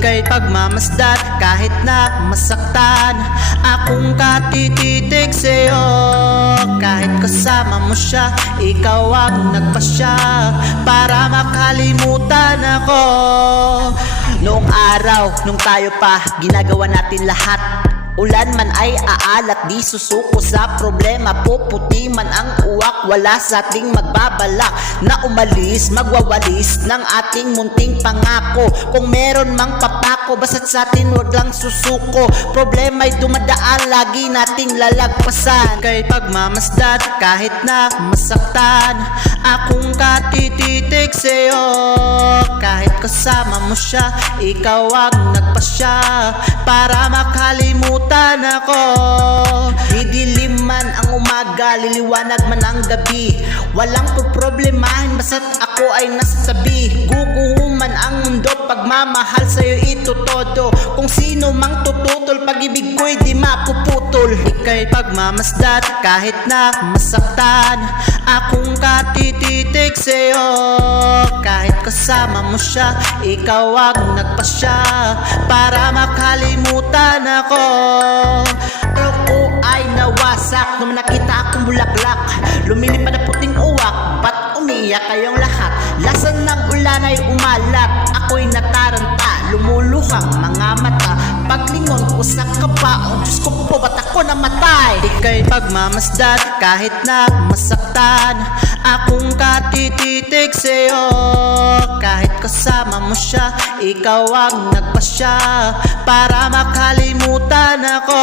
Ika'y pagmamasdan kahit na masaktan. Akong katititig sa'yo kahit kasama mo siya. Ikaw ang nagpasya para makalimutan ako. Noong araw, nung tayo pa, ginagawa natin lahat. Ulan man ay aalat, di susuko sa problema. Puputi man ang uwak, wala sa ating magbabalak na umalis, magwawalis ng ating munting pangako. Kung meron mang papako, basta't sa atin wag lang susuko. Problema'y dumadaan, lagi nating lalagpasan. Kay pagmamasdan kahit na masaktan. Akong katititig sa'yo kahit kasama mo siya. Ikaw ang nagpasya para makalimutan ako. Didilim man ang umaga, liliwanag man ang gabi. Walang problemahin basta't ako ay nasa tabi. Guguhuman ang mundo, pagmamahal sa'yo ito todo. Kung sino mang tututol, pag-ibig ko'y di mapuputol. Ika'y pagmamasdan kahit na masaktan. Akong katititig sa'yo kahit kasama mo siya. Ikaw ang nagpasya para makalimutan ako. Pero ko ay nawasak nung nakita akong bulaklak. Lumilipad na puting uwak, ba't umiyak kayong lahat? Lasan ng ulan ay umalat, ako'y nataranta. Lumuluhang mga mata, paglingon ko sa kabaong. Diyos ko po, ba't ako namatay? Ika'y pagmamasdan kahit na masaktan. Akong katititig sa'yo kahit kasama mo siya. Ikaw ang nagpasya para makalimutan ako.